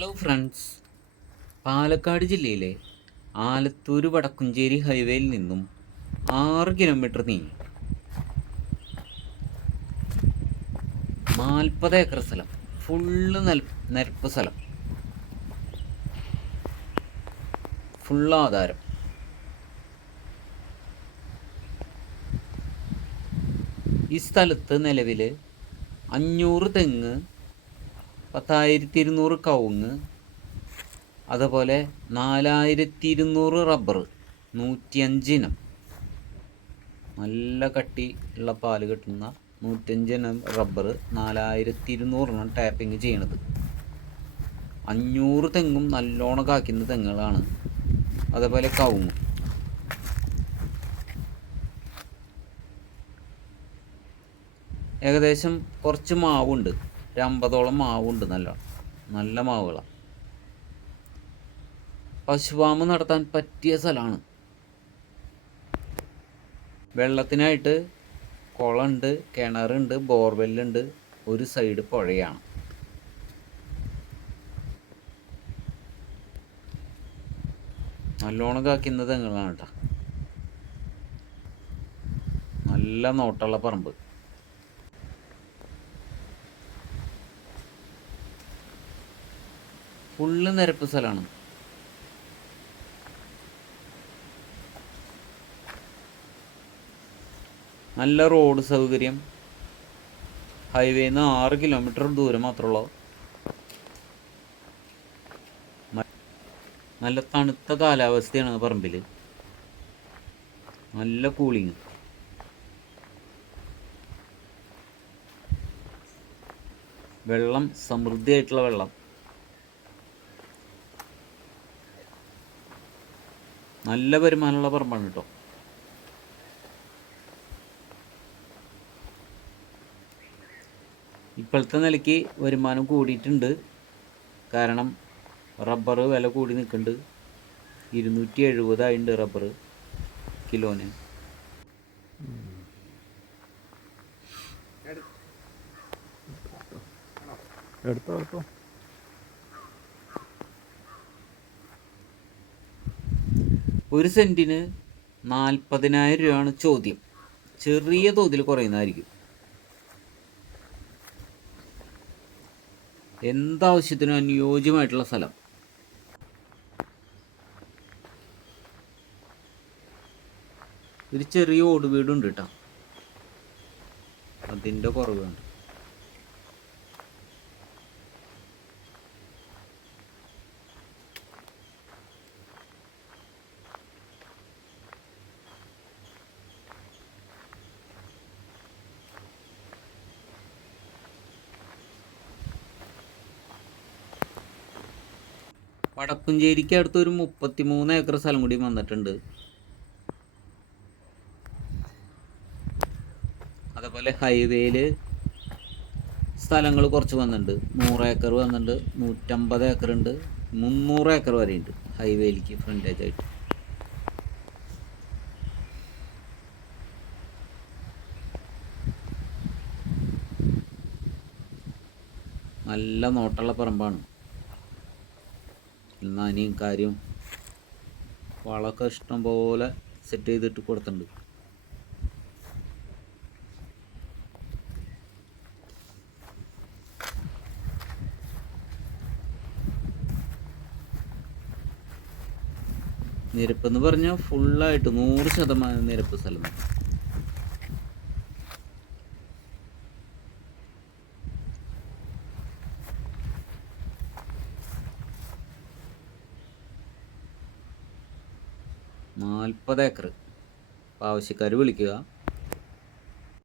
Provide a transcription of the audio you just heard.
Hello friends, Palakkad ജില്ലയിലെ ആലത്തൂർ വടക്കുംചേരി ഹൈവേയിൽ നിന്നും 6 കിലോമീറ്റർ നീങ്ങി 40 ഏക്കർ സ്ഥലം, ഫുള്ള് നിരപ്പ് സ്ഥലം, ഫുള്ള് ആധാരം. ഈ സ്ഥലത്ത് നിലവിൽ 500 തെങ്ങ്, 10,200 കവുങ്ങ്, അതുപോലെ 4,200 റബ്ബർ, 105 ഇനം നല്ല കട്ടി ഉള്ള പാല് കിട്ടുന്ന 105 ഇനം റബ്ബർ, 4,200 ടാപ്പിങ് ചെയ്യണത്. 500 തെങ്ങും നല്ലോണം കായ്ക്കുന്ന തെങ്ങുകളാണ്. അതേപോലെ കവുങ്ങും. ഏകദേശം കുറച്ച് മാവുണ്ട്, 50ഓളം മാവുണ്ട്. നല്ല മാവുകളാണ്. പശുഫാം നടത്താൻ പറ്റിയ സ്ഥലമാണ്. വെള്ളത്തിനായിട്ട് കുളമുണ്ട്, കിണറുണ്ട്, ബോർവെല്ലുണ്ട്. ഒരു സൈഡ് പുഴയാണ്. നല്ലോണം കാക്കുന്ന തെങ്ങുകളാണ് കേട്ടോ. നല്ല നോട്ടമുള്ള പറമ്പ്. ഫുള്ള് നിരപ്പ് സ്ഥലമാണ്. നല്ല റോഡ് സൗകര്യം. ഹൈവേന്ന് 6 കിലോമീറ്റർ ദൂരം മാത്രമുള്ളൂ. നല്ല തണുത്ത കാലാവസ്ഥയാണ് പറമ്പിൽ. നല്ല കൂളിങ്. വെള്ളം സമൃദ്ധിയായിട്ടുള്ള വെള്ളം. നല്ല വരുമാനമുള്ള പറമ്പാണ് കേട്ടോ. ഇപ്പോഴത്തെ നിലയ്ക്ക് വരുമാനം കൂടിയിട്ടുണ്ട്. കാരണം റബ്ബർ വില കൂടി നിൽക്കുന്നുണ്ട്. 270 ആയിട്ടുണ്ട് റബ്ബർ കിലോന്. ഒരു സെൻറ്റിന് 40,000 രൂപയാണ് ചോദ്യം. ചെറിയ തോതിൽ കുറയുന്നതായിരിക്കും. എന്താവശ്യത്തിനും അനുയോജ്യമായിട്ടുള്ള സ്ഥലം. ഒരു ചെറിയ ഓട് വീടുണ്ട് കേട്ടോ, അതിൻ്റെ കുറവുണ്ട്. വടക്കുംചേരിക്ക് അടുത്ത് ഒരു 33 ഏക്കർ സ്ഥലം കൂടി വന്നിട്ടുണ്ട്. അതേപോലെ ഹൈവേയിൽ സ്ഥലങ്ങൾ കുറച്ച് വന്നിട്ടുണ്ട്. 100 ഏക്കർ വന്നിട്ടുണ്ട്, 150 ഏക്കർ ഉണ്ട്, 300 ഏക്കർ വരെ ഉണ്ട് ഹൈവേയിലേക്ക് ഫ്രണ്ടേജ് ആയിട്ട്. നല്ല നോട്ടുള്ള പറമ്പാണ്. നനിയും കാര്യവും വളമൊക്കെ ഇഷ്ടം പോലെ സെറ്റ് ചെയ്തിട്ട് കൊടുത്തിട്ടുണ്ട്. നിരപ്പെന്ന് പറഞ്ഞാൽ ഫുള്ളായിട്ട് 100% നിരപ്പ് സ്ഥലം. ഏക്കർ. അപ്പോൾ ആവശ്യക്കാർ വിളിക്കുക.